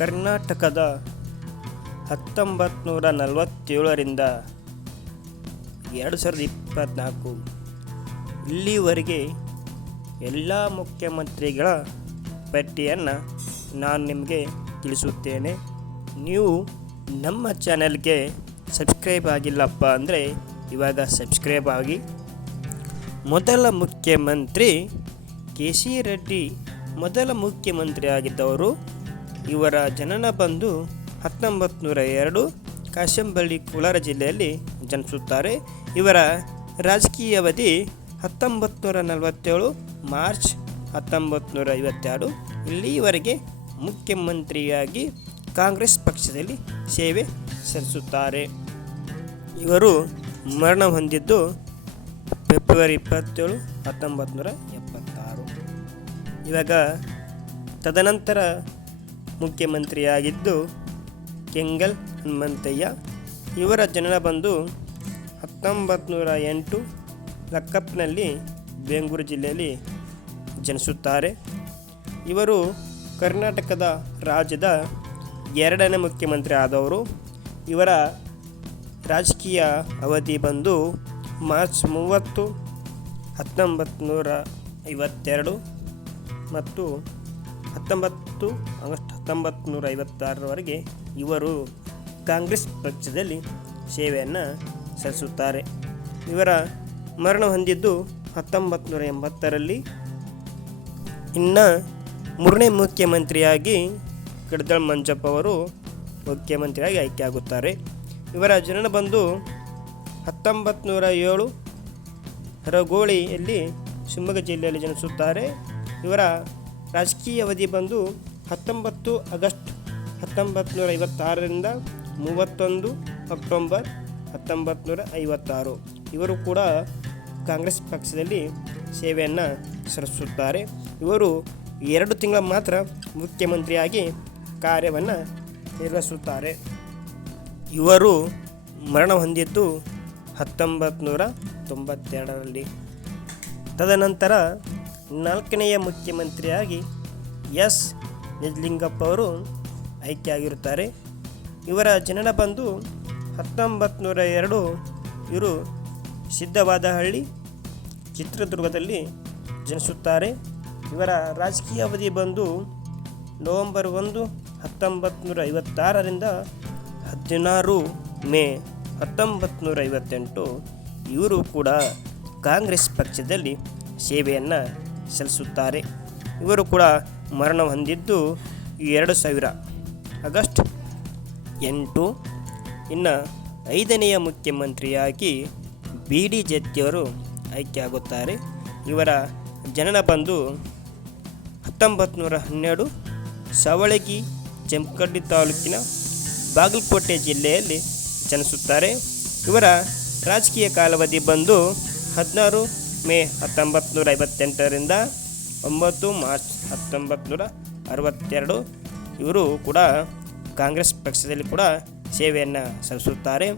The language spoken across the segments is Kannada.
ಕರ್ನಾಟಕದ ಹತ್ತೊಂಬತ್ತು ನಲವತ್ತೇಳರಿಂದ ಎರಡು ಸಾವಿರದ ಇಪ್ಪತ್ತ್ನಾಲ್ಕು ಇಲ್ಲಿವರೆಗೆ ಎಲ್ಲ ಮುಖ್ಯಮಂತ್ರಿಗಳ ಪಟ್ಟಿಯನ್ನು ನಾನು ನಿಮಗೆ ತಿಳಿಸುತ್ತೇನೆ. ನೀವು ನಮ್ಮ ಚಾನೆಲ್ಗೆ ಸಬ್ಸ್ಕ್ರೈಬ್ ಆಗಿಲ್ಲಪ್ಪ ಅಂದರೆ ಇವಾಗ ಸಬ್ಸ್ಕ್ರೈಬ್ ಆಗಿ. ಮೊದಲ ಮುಖ್ಯಮಂತ್ರಿ ಕೆ ಸಿ ರೆಡ್ಡಿ ಮೊದಲ ಮುಖ್ಯಮಂತ್ರಿ ಆಗಿದ್ದವರು ಇವರ ಜನನ ಬಂದು ಹತ್ತೊಂಬತ್ತು ನೂರ ಎರಡು ಕಾಶಂಬಳ್ಳಿ ಕೋಲಾರ ಜಿಲ್ಲೆಯಲ್ಲಿ ಜನಿಸುತ್ತಾರೆ. ಇವರ ರಾಜಕೀಯ ಅವಧಿ ಹತ್ತೊಂಬತ್ತು ನೂರ ನಲವತ್ತೇಳು ಮಾರ್ಚ್ ಹತ್ತೊಂಬತ್ತು ನೂರ ಐವತ್ತೆರಡು. ಇಲ್ಲಿಯವರೆಗೆ ಮುಖ್ಯಮಂತ್ರಿಯಾಗಿ ಕಾಂಗ್ರೆಸ್ ಪಕ್ಷದಲ್ಲಿ ಸೇವೆ ಸಲ್ಲಿಸುತ್ತಾರೆ. ಇವರು ಮರಣ ಹೊಂದಿದ್ದು ಫೆಬ್ರವರಿ ಇಪ್ಪತ್ತೇಳು ಹತ್ತೊಂಬತ್ತು ನೂರ ಎಪ್ಪತ್ತಾರು. ಇವಾಗ ತದನಂತರ ಮುಖ್ಯಮಂತ್ರಿಯಾಗಿದ್ದು ಕೆಂಗಲ್ ಹನುಮಂತಯ್ಯ. ಇವರ ಜನನ ಬಂದು ಹತ್ತೊಂಬತ್ತು ನೂರ ಎಂಟು ಲಕ್ಕಪ್ನಲ್ಲಿ ಬೆಂಗಳೂರು ಜಿಲ್ಲೆಯಲ್ಲಿ ಜನಿಸುತ್ತಾರೆ. ಇವರು ಕರ್ನಾಟಕದ ರಾಜ್ಯದ ಎರಡನೇ ಮುಖ್ಯಮಂತ್ರಿ ಆದವರು. ಇವರ ರಾಜಕೀಯ ಅವಧಿ ಬಂದು ಮಾರ್ಚ್ ಮೂವತ್ತು ಹತ್ತೊಂಬತ್ತು ನೂರ ಐವತ್ತೆರಡು ಮತ್ತು ಹತ್ತೊಂಬತ್ತು ಆಗಸ್ಟ್ ಹತ್ತೊಂಬತ್ತು ನೂರ ಐವತ್ತಾರರವರೆಗೆ ಇವರು ಕಾಂಗ್ರೆಸ್ ಪಕ್ಷದಲ್ಲಿ ಸೇವೆಯನ್ನು ಸಲ್ಲಿಸುತ್ತಾರೆ. ಇವರ ಮರಣ ಹೊಂದಿದ್ದು ಹತ್ತೊಂಬತ್ತು ನೂರ ಎಂಬತ್ತರಲ್ಲಿ. ಇನ್ನು ಮೂರನೇ ಮುಖ್ಯಮಂತ್ರಿಯಾಗಿ ಕಡದಳ್ ಮಂಜಪ್ಪ ಅವರು ಮುಖ್ಯಮಂತ್ರಿಯಾಗಿ ಆಯ್ಕೆಯಾಗುತ್ತಾರೆ. ಇವರ ಜನನ ಬಂದು ಹತ್ತೊಂಬತ್ತು ನೂರ ಏಳು ರಗೋಳಿಯಲ್ಲಿ ಶಿವಮೊಗ್ಗ ಜಿಲ್ಲೆಯಲ್ಲಿ ಜನಿಸುತ್ತಾರೆ. ಇವರ ರಾಜಕೀಯ ಅವಧಿ ಬಂದು ಹತ್ತೊಂಬತ್ತು ಆಗಸ್ಟ್ ಹತ್ತೊಂಬತ್ತು ನೂರ ಐವತ್ತಾರರಿಂದ ಮೂವತ್ತೊಂದು ಅಕ್ಟೋಬರ್ ಹತ್ತೊಂಬತ್ತು ನೂರ ಐವತ್ತಾರು ಇವರು ಕೂಡ ಕಾಂಗ್ರೆಸ್ ಪಕ್ಷದಲ್ಲಿ ಸೇವೆಯನ್ನು ಸಲ್ಲಿಸುತ್ತಾರೆ. ಇವರು ಎರಡು ತಿಂಗಳ ಮಾತ್ರ ಮುಖ್ಯಮಂತ್ರಿಯಾಗಿ ಕಾರ್ಯವನ್ನು ನಿರ್ವಹಿಸುತ್ತಾರೆ. ಇವರು ಮರಣ ಹೊಂದಿದ್ದು ಹತ್ತೊಂಬತ್ತು ನೂರ ತೊಂಬತ್ತೆರಡರಲ್ಲಿ. ತದನಂತರ ನಾಲ್ಕನೆಯ ಮುಖ್ಯಮಂತ್ರಿಯಾಗಿ ಎಸ್. ನಿಜಲಿಂಗಪ್ಪ ಅವರು ಆಯ್ಕೆಯಾಗಿರುತ್ತಾರೆ. ಇವರ ಜನನ ಬಂದು ಹತ್ತೊಂಬತ್ತು ನೂರ ಎರಡು ಇವರು ಸಿದ್ಧವಾದಹಳ್ಳಿ ಚಿತ್ರದುರ್ಗದಲ್ಲಿ ಜನಿಸುತ್ತಾರೆ. ಇವರ ರಾಜಕೀಯ ಅವಧಿ ಬಂದು ನವೆಂಬರ್ ಒಂದು ಹತ್ತೊಂಬತ್ತು ನೂರ ಐವತ್ತಾರರಿಂದ ಹದಿನಾರು ಮೇ ಹತ್ತೊಂಬತ್ತು ನೂರ ಐವತ್ತೆಂಟು ಇವರು ಕೂಡ ಕಾಂಗ್ರೆಸ್ ಪಕ್ಷದಲ್ಲಿ ಸೇವೆಯನ್ನು ಸಲ್ಲಿಸುತ್ತಾರೆ. ಇವರು ಕೂಡ ಮರಣ ಹೊಂದಿದ್ದು ಎರಡು ಸಾವಿರ. ಆಗಸ್ಟ್ ಎಂಟು. ಇನ್ನು ಐದನೆಯ ಮುಖ್ಯಮಂತ್ರಿಯಾಗಿ ಬಿ ಡಿ ಜತ್ತಿಯವರು ಆಯ್ಕೆಯಾಗುತ್ತಾರೆ. ಇವರ ಜನನ ಬಂದು ಹತ್ತೊಂಬತ್ತು ನೂರ ಹನ್ನೆರಡು. ಸವಳಗಿ, ಜಮಖಂಡಿ ತಾಲೂಕಿನ ಬಾಗಲಕೋಟೆ ಜಿಲ್ಲೆಯಲ್ಲಿ ಜನಿಸುತ್ತಾರೆ. ಇವರ ರಾಜಕೀಯ ಕಾಲಾವಧಿ ಬಂದು ಹದಿನಾರು ಮೇ ಹತ್ತೊಂಬತ್ತು ನೂರ ಐವತ್ತೆಂಟರಿಂದ ಒಂಬತ್ತು ಮಾರ್ಚ್ ಹತ್ತೊಂಬತ್ತು ನೂರ ಅರವತ್ತೆರಡು. ಇವರು ಕೂಡ ಕಾಂಗ್ರೆಸ್ ಪಕ್ಷದಲ್ಲಿ ಕೂಡ ಸೇವೆಯನ್ನು ಸಲ್ಲಿಸುತ್ತಾರೆ.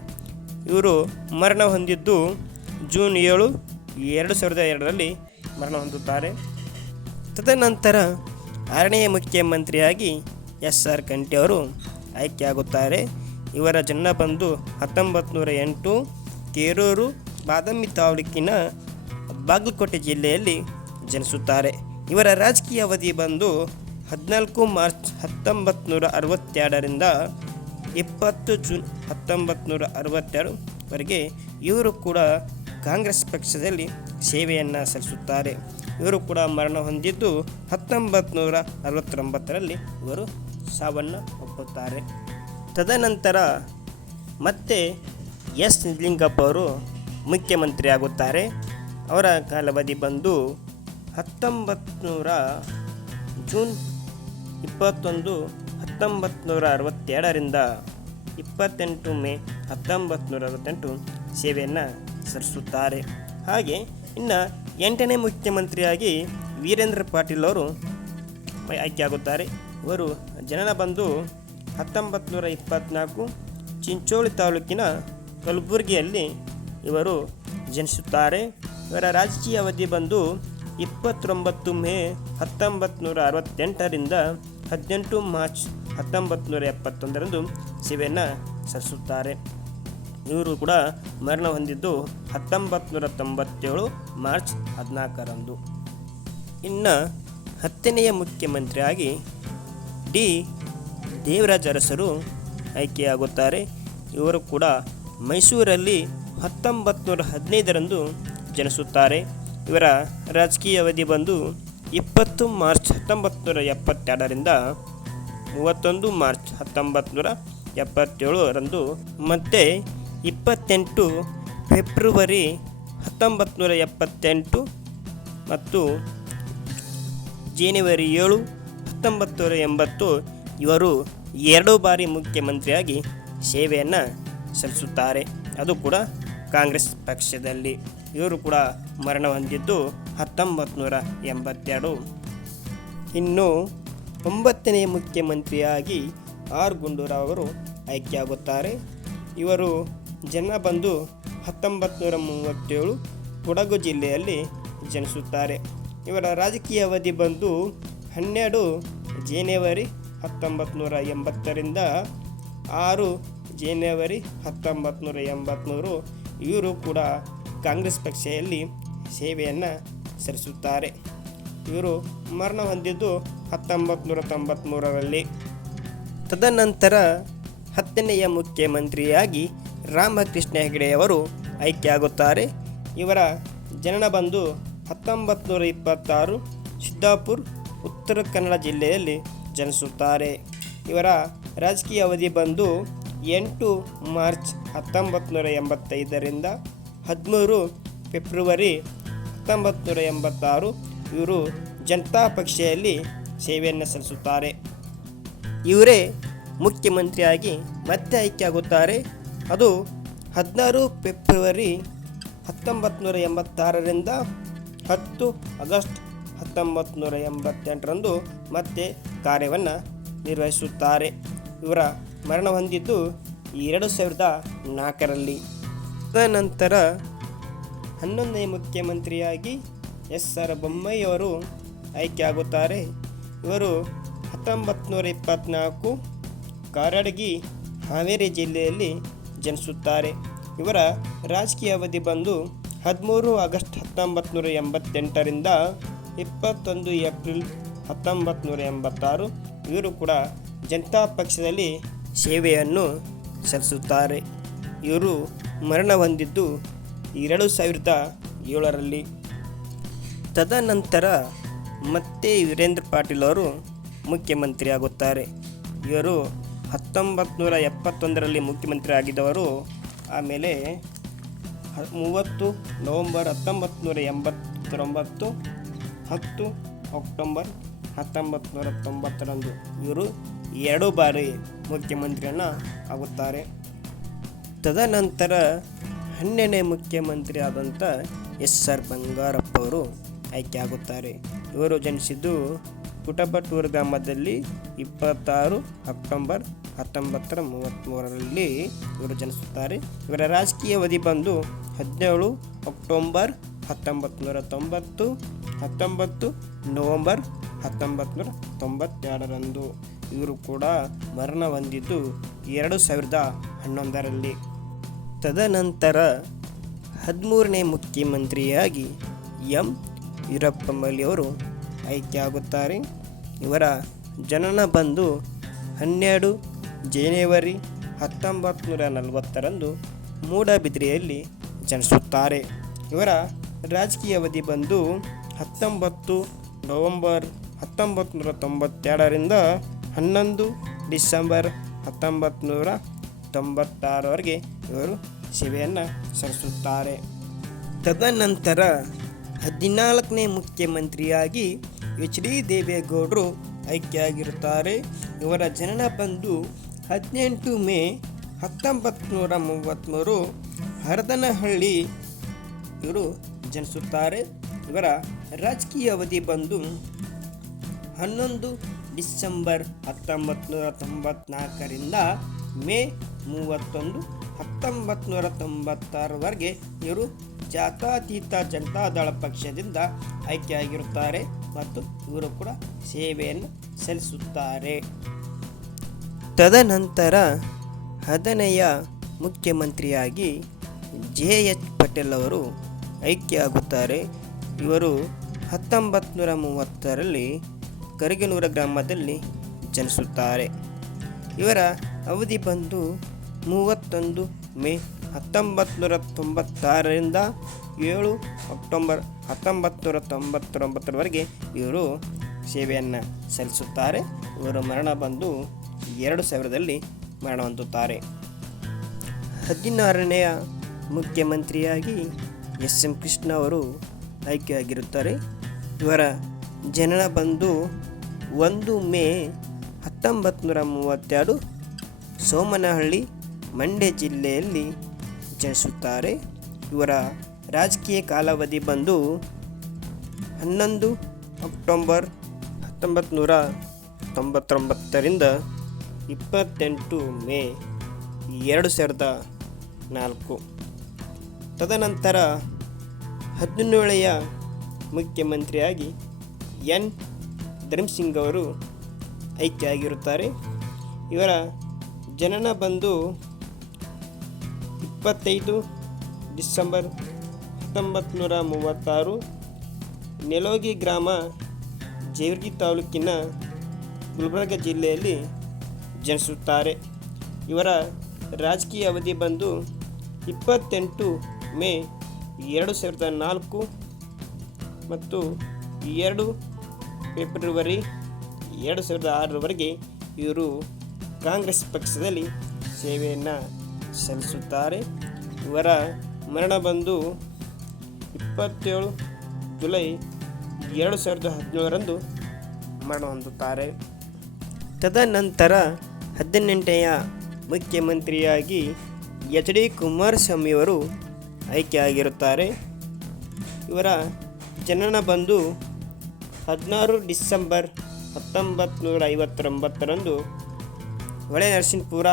ಇವರು ಮರಣ ಹೊಂದಿದ್ದು ಜೂನ್ ಏಳು, ಎರಡು ಸಾವಿರದ ಎರಡರಲ್ಲಿ ಮರಣ ಹೊಂದುತ್ತಾರೆ. ತದನಂತರ ಆರನೇ ಮುಖ್ಯಮಂತ್ರಿಯಾಗಿ ಎಸ್ ಆರ್ ಕಂಠಿ ಅವರು ಆಯ್ಕೆಯಾಗುತ್ತಾರೆ. ಇವರ ಜನ್ಮ ಬಂದು ಹತ್ತೊಂಬತ್ತು ನೂರ ಎಂಟು ಕೇರೂರು ಬಾದಾಮಿ ತಾಲೂಕಿನ ಬಾಗಲಕೋಟೆ ಜಿಲ್ಲೆಯಲ್ಲಿ ಜನಿಸುತ್ತಾರೆ. ಇವರ ರಾಜಕೀಯ ಅವಧಿ ಬಂದು ಹದಿನಾಲ್ಕು ಮಾರ್ಚ್ ಹತ್ತೊಂಬತ್ತು ನೂರ ಅರವತ್ತೆರಡರಿಂದ ಇಪ್ಪತ್ತು ಜೂನ್ ಹತ್ತೊಂಬತ್ತು ನೂರ ಅರವತ್ತೆರಡುವರೆಗೆ ಇವರು ಕೂಡ ಕಾಂಗ್ರೆಸ್ ಪಕ್ಷದಲ್ಲಿ ಸೇವೆಯನ್ನು ಸಲ್ಲಿಸುತ್ತಾರೆ. ಇವರು ಕೂಡ ಮರಣ ಹೊಂದಿದ್ದು ಹತ್ತೊಂಬತ್ತು ನೂರ ಅರವತ್ತೊಂಬತ್ತರಲ್ಲಿ ಇವರು ಸಾವನ್ನು ಒಪ್ಪುತ್ತಾರೆ. ತದನಂತರ ಮತ್ತೆ ಎಸ್ ನಿಜಲಿಂಗಪ್ಪ ಅವರು ಮುಖ್ಯಮಂತ್ರಿ ಆಗುತ್ತಾರೆ ಅವರ ಕಾಲಾವಧಿ ಬಂದು ಹತ್ತೊಂಬತ್ತು ನೂರ ಜೂನ್ ಇಪ್ಪತ್ತೊಂದು ಹತ್ತೊಂಬತ್ತು ನೂರ ಅರವತ್ತೆರಡರಿಂದ ಇಪ್ಪತ್ತೆಂಟು ಮೇ ಹತ್ತೊಂಬತ್ತು ನೂರ ಅರವತ್ತೆಂಟು ಸೇವೆಯನ್ನು ಸಲ್ಲಿಸುತ್ತಾರೆ. ಹಾಗೆ ಇನ್ನು ಎಂಟನೇ ಮುಖ್ಯಮಂತ್ರಿಯಾಗಿ ವೀರೇಂದ್ರ ಪಾಟೀಲ್ ಅವರು ಆಯ್ಕೆಯಾಗುತ್ತಾರೆ. ಇವರು ಜನನ ಬಂದು ಹತ್ತೊಂಬತ್ತು ನೂರ ಇಪ್ಪತ್ತ್ನಾಲ್ಕು ಚಿಂಚೋಳಿ ತಾಲೂಕಿನ ಕಲಬುರಗಿಯಲ್ಲಿ ಇವರು ಜನಿಸುತ್ತಾರೆ. ಇವರ ರಾಜಕೀಯ ಅವಧಿ ಬಂದು ಇಪ್ಪತ್ತೊಂಬತ್ತು ಮೇ ಹತ್ತೊಂಬತ್ತು ನೂರ ಅರವತ್ತೆಂಟರಿಂದ ಹದಿನೆಂಟು ಮಾರ್ಚ್ ಹತ್ತೊಂಬತ್ತು ನೂರ ಎಪ್ಪತ್ತೊಂದರಂದು ಸೇವೆಯನ್ನು ಸಲ್ಲಿಸುತ್ತಾರೆ. ಇವರು ಕೂಡ ಮರಣ ಹೊಂದಿದ್ದು ಹತ್ತೊಂಬತ್ತು ನೂರ ತೊಂಬತ್ತೇಳು ಮಾರ್ಚ್ ಹದಿನಾಲ್ಕರಂದು. ಇನ್ನು ಹತ್ತನೆಯ ಮುಖ್ಯಮಂತ್ರಿಯಾಗಿ ಡಿ ದೇವರಾಜ ಅರಸರು ಆಯ್ಕೆಯಾಗುತ್ತಾರೆ. ಇವರು ಕೂಡ ಮೈಸೂರಲ್ಲಿ ಹತ್ತೊಂಬತ್ತು ನೂರ ಹದಿನೈದರಂದು ಜನಿಸುತ್ತಾರೆ. ಇವರ ರಾಜಕೀಯ ಅವಧಿ ಬಂದು ಇಪ್ಪತ್ತು ಮಾರ್ಚ್ ಹತ್ತೊಂಬತ್ತು ನೂರ ಎಪ್ಪತ್ತೆರಡರಿಂದ ಮೂವತ್ತೊಂದು ಮಾರ್ಚ್ ಹತ್ತೊಂಬತ್ತು ನೂರ ಎಪ್ಪತ್ತೇಳರಂದು ಮತ್ತು ಇಪ್ಪತ್ತೆಂಟು ಫೆಬ್ರವರಿ ಹತ್ತೊಂಬತ್ತು ನೂರ ಎಪ್ಪತ್ತೆಂಟು ಮತ್ತು ಜನವರಿ ಏಳು ಹತ್ತೊಂಬತ್ತು ನೂರ ಎಂಬತ್ತು ಇವರು ಎರಡು ಬಾರಿ ಮುಖ್ಯಮಂತ್ರಿಯಾಗಿ ಸೇವೆಯನ್ನು ಸಲ್ಲಿಸುತ್ತಾರೆ. ಅದು ಕೂಡ ಕಾಂಗ್ರೆಸ್ ಪಕ್ಷದಲ್ಲಿ. ಇವರು ಕೂಡ ಮರಣ ಹೊಂದಿದ್ದು ಹತ್ತೊಂಬತ್ತು ನೂರ ಎಂಬತ್ತೆರಡು. ಇನ್ನು ಒಂಬತ್ತನೇ ಮುಖ್ಯಮಂತ್ರಿಯಾಗಿ ಆರ್ ಗುಂಡೂರಾವ್ ಅವರು ಆಯ್ಕೆಯಾಗುತ್ತಾರೆ. ಇವರು ಜನ ಬಂದು ಹತ್ತೊಂಬತ್ತು ನೂರ ಮೂವತ್ತೇಳು ಕೊಡಗು ಜಿಲ್ಲೆಯಲ್ಲಿ ಜನಿಸುತ್ತಾರೆ. ಇವರ ರಾಜಕೀಯ ಅವಧಿ ಬಂದು ಹನ್ನೆರಡು ಜನವರಿ ಹತ್ತೊಂಬತ್ತು ನೂರ ಎಂಬತ್ತರಿಂದ ಆರು ಜನವರಿ ಹತ್ತೊಂಬತ್ತು ನೂರ ಎಂಬತ್ತ್ಮೂರು ಇವರು ಕೂಡ ಕಾಂಗ್ರೆಸ್ ಪಕ್ಷದಲ್ಲಿ ಸೇವೆಯನ್ನು ಸಲ್ಲಿಸುತ್ತಾರೆ. ಇವರು ಮರಣ ಹೊಂದಿದ್ದು ಹತ್ತೊಂಬತ್ತು ನೂರ ತೊಂಬತ್ತ್ಮೂರರಲ್ಲಿ ತದನಂತರ ಹತ್ತನೆಯ ಮುಖ್ಯಮಂತ್ರಿಯಾಗಿ ರಾಮಕೃಷ್ಣ ಹೆಗಡೆಯವರು ಆಯ್ಕೆಯಾಗುತ್ತಾರೆ. ಇವರ ಜನನ ಬಂದು ಹತ್ತೊಂಬತ್ತು ನೂರ ಇಪ್ಪತ್ತಾರು ಸಿದ್ದಾಪುರ್, ಉತ್ತರ ಕನ್ನಡ ಜಿಲ್ಲೆಯಲ್ಲಿ ಜನಿಸುತ್ತಾರೆ. ಇವರ ರಾಜಕೀಯ ಅವಧಿ ಬಂದು ಎಂಟು ಮಾರ್ಚ್ ಹತ್ತೊಂಬತ್ತು ನೂರ ಎಂಬತ್ತೈದರಿಂದ ಹದಿಮೂರು ಫೆಬ್ರವರಿ ಹತ್ತೊಂಬತ್ತು ನೂರ ಎಂಬತ್ತಾರು, ಇವರು ಜನತಾ ಪಕ್ಷದಲ್ಲಿ ಸೇವೆಯನ್ನು ಸಲ್ಲಿಸುತ್ತಾರೆ. ಇವರೇ ಮುಖ್ಯಮಂತ್ರಿಯಾಗಿ ಮತ್ತೆ ಆಯ್ಕೆಯಾಗುತ್ತಾರೆ. ಅದು ಹದಿನಾರು ಫೆಬ್ರವರಿ ಹತ್ತೊಂಬತ್ತು ನೂರ ಎಂಬತ್ತಾರರಿಂದ ಹತ್ತು ಆಗಸ್ಟ್ ಹತ್ತೊಂಬತ್ತು ನೂರ ಎಂಬತ್ತೆಂಟರಂದು ಮತ್ತೆ ಕಾರ್ಯವನ್ನು ನಿರ್ವಹಿಸುತ್ತಾರೆ. ಇವರ ಮರಣ ಹೊಂದಿದ್ದು ಎರಡು ಸಾವಿರದ ನಾಲ್ಕರಲ್ಲಿ. ತದನಂತರ ಹನ್ನೊಂದನೇ ಮುಖ್ಯಮಂತ್ರಿಯಾಗಿ ಎಸ್ ಆರ್ ಬೊಮ್ಮಯ್ಯವರು ಆಯ್ಕೆಯಾಗುತ್ತಾರೆ. ಇವರು ಹತ್ತೊಂಬತ್ತು ನೂರ ಇಪ್ಪತ್ತ್ನಾಲ್ಕು ಕಾರಡಗಿ ಹಾವೇರಿ ಜಿಲ್ಲೆಯಲ್ಲಿ ಜನಿಸುತ್ತಾರೆ. ಇವರ ರಾಜಕೀಯ ಅವಧಿ ಬಂದು ಹದಿಮೂರು ಆಗಸ್ಟ್ ಹತ್ತೊಂಬತ್ತು ನೂರ ಎಂಬತ್ತೆಂಟರಿಂದ ಇಪ್ಪತ್ತೊಂದು ಏಪ್ರಿಲ್ ಹತ್ತೊಂಬತ್ತು ನೂರ ಎಂಬತ್ತಾರು ಇವರು ಕೂಡ ಜನತಾ ಪಕ್ಷದಲ್ಲಿ ಸೇವೆಯನ್ನು ಸಲ್ಲಿಸುತ್ತಾರೆ. ಇವರು ಮರಣ ಹೊಂದಿದ್ದು ಎರಡು ಸಾವಿರದ ಏಳರಲ್ಲಿ. ತದನಂತರ ಮತ್ತೆ ವೀರೇಂದ್ರ ಪಾಟೀಲ್ ಅವರು ಮುಖ್ಯಮಂತ್ರಿ ಆಗುತ್ತಾರೆ ಇವರು ಹತ್ತೊಂಬತ್ತು ನೂರ ಎಪ್ಪತ್ತೊಂದರಲ್ಲಿ ಮುಖ್ಯಮಂತ್ರಿ ಆಗಿದ್ದವರು ಆಮೇಲೆ ಮೂವತ್ತು ನವಂಬರ್ ಹತ್ತೊಂಬತ್ತು ನೂರ ಎಂಬತ್ತೊಂಬತ್ತು, ಹತ್ತು ಅಕ್ಟೋಬರ್ ಹತ್ತೊಂಬತ್ತು ನೂರ ತೊಂಬತ್ತರಂದು ಇವರು ಎರಡು ಬಾರಿ ಮುಖ್ಯಮಂತ್ರಿಯನ್ನು ಆಗುತ್ತಾರೆ. ತದನಂತರ ಹನ್ನೆರಡನೇ ಮುಖ್ಯಮಂತ್ರಿ ಆದಂಥ ಎಸ್ ಆರ್ ಬಂಗಾರಪ್ಪ ಅವರು ಆಯ್ಕೆಯಾಗುತ್ತಾರೆ ಇವರು ಜನಿಸಿದ್ದು ಕುಟಬಟ್ಟೂರು ಗ್ರಾಮದಲ್ಲಿ ಇಪ್ಪತ್ತಾರು ಅಕ್ಟೋಬರ್ ಹತ್ತೊಂಬತ್ತರ ಮೂವತ್ತ್ಮೂರರಲ್ಲಿ ಇವರು ಜನಿಸುತ್ತಾರೆ. ಇವರ ರಾಜಕೀಯ ಅವಧಿ ಬಂದು ಹದಿನೇಳು ಅಕ್ಟೋಬರ್ ಹತ್ತೊಂಬತ್ತು ನೂರ ತೊಂಬತ್ತು, ಹತ್ತೊಂಬತ್ತು ನವಂಬರ್ ಹತ್ತೊಂಬತ್ತು ನೂರ ತೊಂಬತ್ತೆರಡರಂದು ಇವರು ಕೂಡ ಮರಣ ಹೊಂದಿದ್ದು ಎರಡು ಸಾವಿರದ ಹನ್ನೊಂದರಲ್ಲಿ. ತದನಂತರ ಹದಿಮೂರನೇ ಮುಖ್ಯಮಂತ್ರಿಯಾಗಿ ಎಂ. ವೀರಪ್ಪ ಮೊಯ್ಲಿಯವರು ಆಯ್ಕೆಯಾಗುತ್ತಾರೆ. ಇವರ ಜನನ ಬಂದು ಹನ್ನೆರಡು ಜನವರಿ ಹತ್ತೊಂಬತ್ತು ನೂರ ನಲವತ್ತರಂದು ಮೂಡಬಿದ್ರೆಯಲ್ಲಿ ಜನಿಸುತ್ತಾರೆ. ಇವರ ರಾಜಕೀಯ ಅವಧಿ ಬಂದು ಹತ್ತೊಂಬತ್ತು ನವಂಬರ್ ಹತ್ತೊಂಬತ್ತು ನೂರ ತೊಂಬತ್ತೆರಡರಿಂದ ಹನ್ನೊಂದು ಡಿಸೆಂಬರ್ ಹತ್ತೊಂಬತ್ತು ನೂರ ತೊಂಬತ್ತಾರವರೆಗೆ ಇವರು ಸೇವೆಯನ್ನು ಸಲ್ಲಿಸುತ್ತಾರೆ ತದನಂತರ ಹದಿನಾಲ್ಕನೇ ಮುಖ್ಯಮಂತ್ರಿಯಾಗಿ ಎಚ್ ಡಿ ದೇವೇಗೌಡರು ಆಯ್ಕೆಯಾಗಿರುತ್ತಾರೆ. ಇವರ ಜನನ ಬಂದು ಹದಿನೆಂಟು ಮೇ ಹತ್ತೊಂಬತ್ತು ನೂರ ಮೂವತ್ತ್ಮೂರು ಹರದನಹಳ್ಳಿ ಇವರು ಜನಿಸುತ್ತಾರೆ. ಇವರ ರಾಜಕೀಯ ಅವಧಿ ಬಂದು ಹನ್ನೊಂದು ಡಿಸೆಂಬರ್ ಹತ್ತೊಂಬತ್ತು ನೂರ ತೊಂಬತ್ನಾಲ್ಕರಿಂದ ಮೇ ಮೂವತ್ತೊಂದು ಹತ್ತೊಂಬತ್ತು ನೂರ ತೊಂಬತ್ತಾರರವರೆಗೆ ಇವರು ಜಾತಾತೀತ ಜನತಾದಳ ಪಕ್ಷದಿಂದ ಆಯ್ಕೆಯಾಗಿರುತ್ತಾರೆ ಮತ್ತು ಇವರು ಕೂಡ ಸೇವೆಯನ್ನು ಸಲ್ಲಿಸುತ್ತಾರೆ. ತದನಂತರ ಹದನೆಯ ಮುಖ್ಯಮಂತ್ರಿಯಾಗಿ ಜೆ ಎಚ್ ಪಟೇಲ್ ಅವರು ಆಯ್ಕೆಯಾಗುತ್ತಾರೆ. ಇವರು ಹತ್ತೊಂಬತ್ತು ನೂರ ಮೂವತ್ತರಲ್ಲಿ ಕರಿಗನೂರ ಗ್ರಾಮದಲ್ಲಿ ಜನಿಸುತ್ತಾರೆ. ಇವರ ಅವಧಿ ಬಂದು ಮೂವತ್ತೊಂದು ಮೇ ಹತ್ತೊಂಬತ್ತು ನೂರ ತೊಂಬತ್ತಾರರಿಂದ ಏಳು ಅಕ್ಟೋಬರ್ ಹತ್ತೊಂಬತ್ತು ನೂರ ತೊಂಬತ್ತೊಂಬತ್ತರವರೆಗೆ ಇವರು ಸೇವೆಯನ್ನು ಸಲ್ಲಿಸುತ್ತಾರೆ. ಇವರ ಮರಣ ಬಂದು ಎರಡು ಸಾವಿರದಲ್ಲಿ ಮರಣ ಹೊಂದುತ್ತಾರೆ. ಹದಿನಾರನೆಯ ಮುಖ್ಯಮಂತ್ರಿಯಾಗಿ ಎಸ್ ಎಂ ಕೃಷ್ಣ ಅವರು ಆಯ್ಕೆಯಾಗಿರುತ್ತಾರೆ. ಇವರ ಜನನ ಬಂದು ಒಂದು ಮೇ ಹತ್ತೊಂಬತ್ತು ನೂರ ಮೂವತ್ತೆರಡು ಸೋಮನಹಳ್ಳಿ ಮಂಡ್ಯ ಜಿಲ್ಲೆಯಲ್ಲಿ ಜನಿಸುತ್ತಾರೆ. ಇವರ ರಾಜಕೀಯ ಕಾಲಾವಧಿ ಬಂದು ಹನ್ನೊಂದು ಅಕ್ಟೋಬರ್ ಹತ್ತೊಂಬತ್ತು ನೂರ ತೊಂಬತ್ತೊಂಬತ್ತರಿಂದ ಇಪ್ಪತ್ತೆಂಟು ಮೇ ಎರಡು ಸಾವಿರದ ನಾಲ್ಕು. ತದನಂತರ ಹದಿನೇಳೆಯ ಮುಖ್ಯಮಂತ್ರಿಯಾಗಿ ಎನ್. ಧರ್ಮಸಿಂಗ್ ಅವರು ಆಯ್ಕೆಯಾಗಿರುತ್ತಾರೆ. ಇವರ ಜನನ ಬಂದು ಇಪ್ಪತ್ತೈದು ಡಿಸೆಂಬರ್ ಹತ್ತೊಂಬತ್ತು ನೂರ ಮೂವತ್ತಾರು ನೆಲೋಗಿ ಗ್ರಾಮ ಜೇವರ್ಗಿ ತಾಲೂಕಿನ ಗುಲ್ಬರ್ಗ ಜಿಲ್ಲೆಯಲ್ಲಿ ಜನಿಸುತ್ತಾರೆ. ಇವರ ರಾಜಕೀಯ ಅವಧಿ ಬಂದು ಇಪ್ಪತ್ತೆಂಟು ಮೇ ಎರಡು ಸಾವಿರದ ನಾಲ್ಕು ಮತ್ತು ಎರಡು ಫೆಬ್ರವರಿ ಎರಡು ಸಾವಿರದ ಆರರವರೆಗೆ ಇವರು ಕಾಂಗ್ರೆಸ್ ಪಕ್ಷದಲ್ಲಿ ಸೇವೆಯನ್ನು ಸಲ್ಲಿಸುತ್ತಾರೆ ಇವರ ಮರಣ ಬಂದು ಇಪ್ಪತ್ತೇಳು ಜುಲೈ ಎರಡು ಸಾವಿರದ ಹದಿನೇಳರಂದು ಮರಣ ಹೊಂದುತ್ತಾರೆ. ತದನಂತರ ಹದಿನೆಂಟನೆಯ ಮುಖ್ಯಮಂತ್ರಿಯಾಗಿ ಎಚ್ ಡಿ ಕುಮಾರಸ್ವಾಮಿಯವರು ಆಯ್ಕೆಯಾಗಿರುತ್ತಾರೆ. ಇವರ ಜನನ ಬಂದು ಹದಿನಾರು ಡಿಸೆಂಬರ್ ಹತ್ತೊಂಬತ್ತು ನೂರ ಐವತ್ತೊಂಬತ್ತರಂದು ಹೊಳೆ ನರಸಿಂಹಪುರ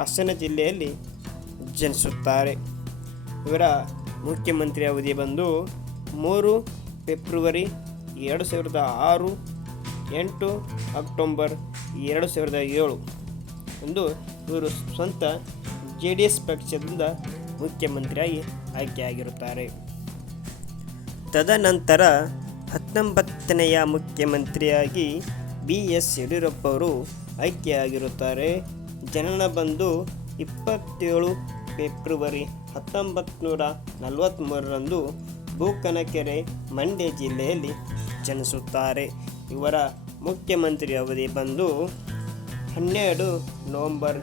ಹಾಸನ ಜಿಲ್ಲೆಯಲ್ಲಿ ಜನಿಸುತ್ತಾರೆ. ಇವರ ಮುಖ್ಯಮಂತ್ರಿ ಅವಧಿ ಬಂದು ಮೂರು ಫೆಬ್ರವರಿ ಎರಡು ಸಾವಿರದ ಆರು, ಎಂಟು ಅಕ್ಟೋಬರ್ ಎರಡು ಸಾವಿರದ ಏಳು ಎಂದು ಇವರು ಸ್ವಂತ ಜೆ ಡಿ ಎಸ್ ಪಕ್ಷದಿಂದ ಮುಖ್ಯಮಂತ್ರಿಯಾಗಿ ಆಯ್ಕೆಯಾಗಿರುತ್ತಾರೆ. ತದನಂತರ ಹತ್ತೊಂಬತ್ತನೆಯ ಮುಖ್ಯಮಂತ್ರಿಯಾಗಿ ಬಿ ಎಸ್ ಯಡಿಯೂರಪ್ಪ ಅವರು ಆಯ್ಕೆಯಾಗಿರುತ್ತಾರೆ. ಜನನ ಬಂದು ಇಪ್ಪತ್ತೇಳು ಫೆಬ್ರವರಿ ಹತ್ತೊಂಬತ್ತು ನೂರ ನಲವತ್ತ್ಮೂರರಂದು ಬೂಕನಕೆರೆ ಮಂಡ್ಯ ಜಿಲ್ಲೆಯಲ್ಲಿ ಜನಿಸುತ್ತಾರೆ. ಇವರ ಮುಖ್ಯಮಂತ್ರಿ ಅವಧಿ ಬಂದು ಹನ್ನೆರಡು ನವಂಬರ್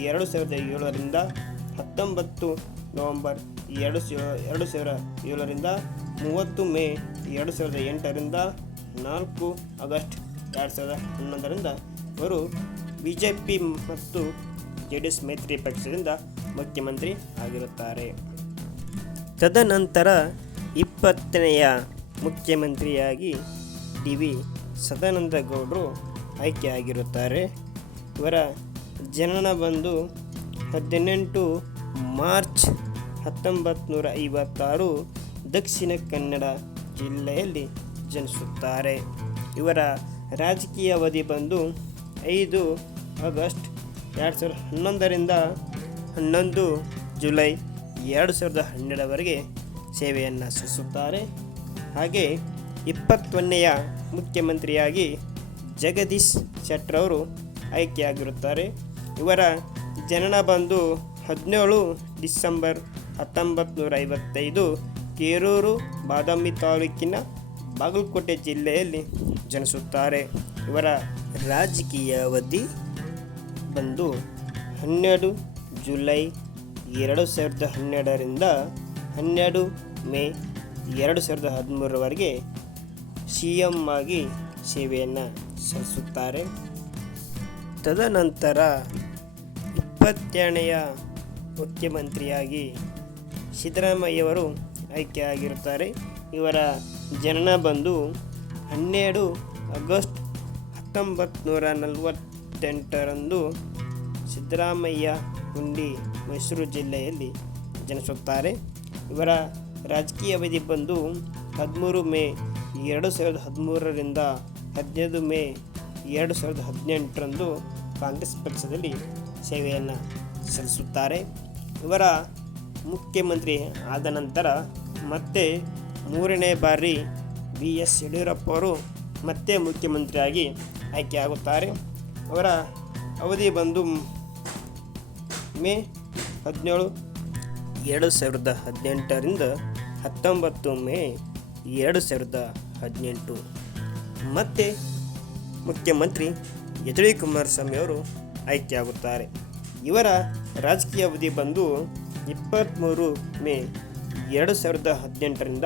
ಎರಡು ಸಾವಿರದ ಏಳರಿಂದ ಹತ್ತೊಂಬತ್ತು ನವಂಬರ್ ಎರಡು ಸಾವಿರ ಎರಡು ಸಾವಿರ ಏಳರಿಂದ ಮೂವತ್ತು ಮೇ ಎರಡು ಸಾವಿರದ ಎಂಟರಿಂದ ನಾಲ್ಕು ಆಗಸ್ಟ್ ಎರಡು ಸಾವಿರದ ಹನ್ನೊಂದರಿಂದ ಇವರು ಬಿ ಜೆ ಪಿ ಮತ್ತು ಜೆ ಡಿ ಎಸ್ ಮೈತ್ರಿ ಪಕ್ಷದಿಂದ ಮುಖ್ಯಮಂತ್ರಿ ಆಗಿರುತ್ತಾರೆ. ತದನಂತರ ಇಪ್ಪತ್ತನೆಯ ಮುಖ್ಯಮಂತ್ರಿಯಾಗಿ ಡಿ ವಿ ಸದಾನಂದಗೌಡರು ಆಯ್ಕೆಯಾಗಿರುತ್ತಾರೆ. ಇವರ ಜನನ ಬಂದು ಹದಿನೆಂಟು ಮಾರ್ಚ್ ಹತ್ತೊಂಬತ್ತು ಐವತ್ತಾರು ದಕ್ಷಿಣ ಕನ್ನಡ ಜಿಲ್ಲೆಯಲ್ಲಿ ಜನಿಸುತ್ತಾರೆ. ಇವರ ರಾಜಕೀಯ ಅವಧಿ ಬಂದು ಐದು ಆಗಸ್ಟ್ ಎರಡು ಸಾವಿರದ ಹನ್ನೊಂದರಿಂದ ಹನ್ನೊಂದು ಜುಲೈ ಎರಡು ಸಾವಿರದ ಹನ್ನೆರಡವರೆಗೆ ಸೇವೆಯನ್ನು ಸಲ್ಲಿಸುತ್ತಾರೆ. ಹಾಗೆ ಇಪ್ಪತ್ತೊಂದನೆಯ ಮುಖ್ಯಮಂತ್ರಿಯಾಗಿ ಜಗದೀಶ್ ಶೆಟ್ಟರ್ ಅವರು ಆಯ್ಕೆಯಾಗಿರುತ್ತಾರೆ. ಇವರ ಜನನ ಬಂದು ಹದಿನೇಳು ಡಿಸೆಂಬರ್ ಹತ್ತೊಂಬತ್ತು ನೂರ ಐವತ್ತೈದು ಕೇರೂರು ಬಾದಾಮಿ ತಾಲೂಕಿನ ಬಾಗಲಕೋಟೆ ಜಿಲ್ಲೆಯಲ್ಲಿ ಜನಿಸುತ್ತಾರೆ. ಇವರ ರಾಜಕೀಯ ಅವಧಿ ಬಂದು ಹನ್ನೆರಡು ಜುಲೈ ಎರಡು ಸಾವಿರದ ಹನ್ನೆರಡರಿಂದ ಹನ್ನೆರಡು ಮೇ ಎರಡು ಸಾವಿರದ ಹದಿಮೂರರವರೆಗೆ ಸಿ ಎಂ ಆಗಿ ಸೇವೆಯನ್ನು ಸಲ್ಲಿಸುತ್ತಾರೆ. ತದನಂತರ ಇಪ್ಪತ್ತೆರಡನೆಯ ಮುಖ್ಯಮಂತ್ರಿಯಾಗಿ ಸಿದ್ದರಾಮಯ್ಯವರು ಆಯ್ಕೆಯಾಗಿರುತ್ತಾರೆ. ಇವರ ಜನನ ಬಂದು ಹನ್ನೆರಡು ಆಗಸ್ಟ್ ಹತ್ತೊಂಬತ್ತು ನೂರ ನಲವತ್ತೆಂಟರಂದು ಸಿದ್ದರಾಮಯ್ಯ ಹುಂಡಿ ಮೈಸೂರು ಜಿಲ್ಲೆಯಲ್ಲಿ ಜನಿಸುತ್ತಾರೆ. ಇವರ ರಾಜಕೀಯ ಅವಧಿ ಬಂದು ಹದಿಮೂರು ಮೇ ಎರಡು ಸಾವಿರದ ಹದಿಮೂರರಿಂದ ಹದಿನೈದು ಮೇ ಎರಡು ಸಾವಿರದ ಹದಿನೆಂಟರಂದು ಕಾಂಗ್ರೆಸ್ ಪಕ್ಷದಲ್ಲಿ ಸೇವೆಯನ್ನು ಸಲ್ಲಿಸುತ್ತಾರೆ. ಇವರ ಮುಖ್ಯಮಂತ್ರಿ ಆದ ನಂತರ ಮತ್ತೆ ಮೂರನೇ ಬಾರಿ ಬಿ ಎಸ್ ಯಡಿಯೂರಪ್ಪ ಅವರು ಮತ್ತೆ ಮುಖ್ಯಮಂತ್ರಿಯಾಗಿ ಆಯ್ಕೆಯಾಗುತ್ತಾರೆ ಅವರ ಅವಧಿ ಬಂದು ಮೇ ಹದಿನೇಳು, ಎರಡು ಸಾವಿರದ ಹದಿನೆಂಟರಿಂದ ಹತ್ತೊಂಬತ್ತು ಮೇ ಎರಡು ಸಾವಿರದ ಹದಿನೆಂಟು. ಮತ್ತೆ ಮುಖ್ಯಮಂತ್ರಿ ಎಚ್ ಡಿ ಕುಮಾರಸ್ವಾಮಿ ಅವರು ಆಯ್ಕೆಯಾಗುತ್ತಾರೆ ಇವರ ರಾಜಕೀಯ ಅವಧಿ ಬಂದು ಇಪ್ಪತ್ತ್ಮೂರು ಮೇ ಎರಡು ಸಾವಿರದ ಹದಿನೆಂಟರಿಂದ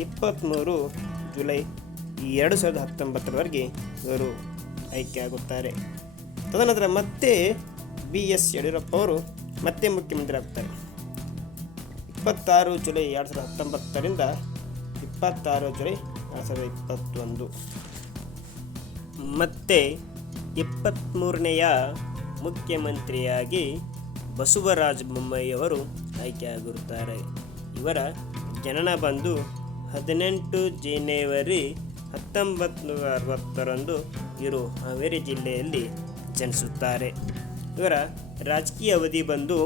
ಇಪ್ಪತ್ತ್ಮೂರು ಜುಲೈ ಎರಡು ಸಾವಿರದ ಹತ್ತೊಂಬತ್ತರವರೆಗೆ ಇವರು ಆಯ್ಕೆಯಾಗುತ್ತಾರೆ ತದನಂತರ ಮತ್ತೆ ಬಿ ಎಸ್ ಯಡಿಯೂರಪ್ಪ ಅವರು ಮತ್ತೆ ಮುಖ್ಯಮಂತ್ರಿ ಆಗ್ತಾರೆ. ಇಪ್ಪತ್ತಾರು ಜುಲೈ ಎರಡು ಸಾವಿರದ ಹತ್ತೊಂಬತ್ತರಿಂದ ಇಪ್ಪತ್ತಾರು ಜುಲೈ ಎರಡು ಸಾವಿರದ ಇಪ್ಪತ್ತೊಂದು. ಮತ್ತೆ ಇಪ್ಪತ್ತ್ಮೂರನೆಯ ಮುಖ್ಯಮಂತ್ರಿಯಾಗಿ ಬಸವರಾಜ ಬೊಮ್ಮಾಯಿಯವರು ಆಯ್ಕೆಯಾಗಿರುತ್ತಾರೆ ಇವರ ಜನನ ಬಂದು ಹದಿನೆಂಟು ಜನವರಿ ಹತ್ತೊಂಬತ್ತು ನೂರ ಅರವತ್ತರಂದು ಇವರು ಹಾವೇರಿ ಜಿಲ್ಲೆಯಲ್ಲಿ ಜನಿಸುತ್ತಾರೆ. ಇವರ ರಾಜಕೀಯ ಅವಧಿ ಬಂದು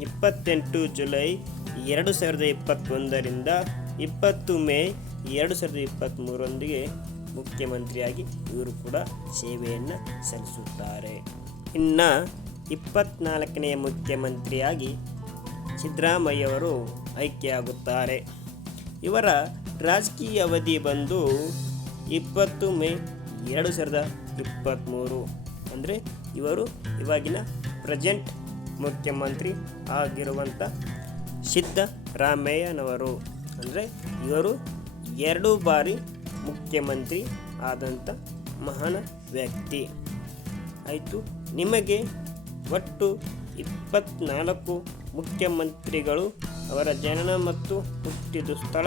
ಇಪ್ಪತ್ತೆಂಟು ಜುಲೈ ಎರಡು ಸಾವಿರದ ಇಪ್ಪತ್ತೊಂದರಿಂದ ಇಪ್ಪತ್ತು ಮೇ ಎರಡು ಸಾವಿರದ ಇಪ್ಪತ್ತ್ಮೂರೊಂದಿಗೆ ಮುಖ್ಯಮಂತ್ರಿಯಾಗಿ ಇವರು ಕೂಡ ಸೇವೆಯನ್ನು ಸಲ್ಲಿಸುತ್ತಾರೆ. ಇನ್ನು ಇಪ್ಪತ್ನಾಲ್ಕನೆಯ ಮುಖ್ಯಮಂತ್ರಿಯಾಗಿ ಸಿದ್ದರಾಮಯ್ಯವರು ಆಯ್ಕೆಯಾಗುತ್ತಾರೆ. ಇವರ ರಾಜಕೀಯ ಅವಧಿ ಬಂದು ಇಪ್ಪತ್ತು ಮೇ ಎರಡು ಸಾವಿರದ ಇಪ್ಪತ್ತ್ಮೂರು. ಅಂದರೆ ಇವರು ಇವಾಗಿನ ಪ್ರೆಸೆಂಟ್ ಮುಖ್ಯಮಂತ್ರಿ ಆಗಿರುವಂಥ ಸಿದ್ದರಾಮಯ್ಯನವರು. ಅಂದರೆ ಇವರು ಎರಡು ಬಾರಿ ಮುಖ್ಯಮಂತ್ರಿ ಆದಂಥ ಮಹಾನ್ ವ್ಯಕ್ತಿ. ಆಯಿತು, ನಿಮಗೆ ಒಟ್ಟು ಇಪ್ಪತ್ನಾಲ್ಕು ಮುಖ್ಯಮಂತ್ರಿಗಳು ಅವರ ಜನನ ಮತ್ತು ಹುಟ್ಟಿದ ಸ್ಥಳ,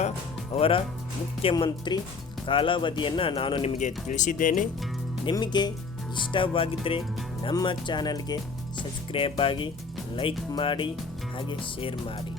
ಅವರ ಮುಖ್ಯಮಂತ್ರಿ ಕಾಲಾವಧಿಯನ್ನು ನಾನು ನಿಮಗೆ ತಿಳಿಸಿದ್ದೇನೆ. ನಿಮಗೆ ಇಷ್ಟವಾಗಿದ್ದರೆ ನಮ್ಮ ಚಾನಲ್ಗೆ ಸಬ್ಸ್ಕ್ರೈಬ್ ಆಗಿ ಲೈಕ್ ಮಾಡಿ ಹಾಗೆ ಶೇರ್ ಮಾಡಿ.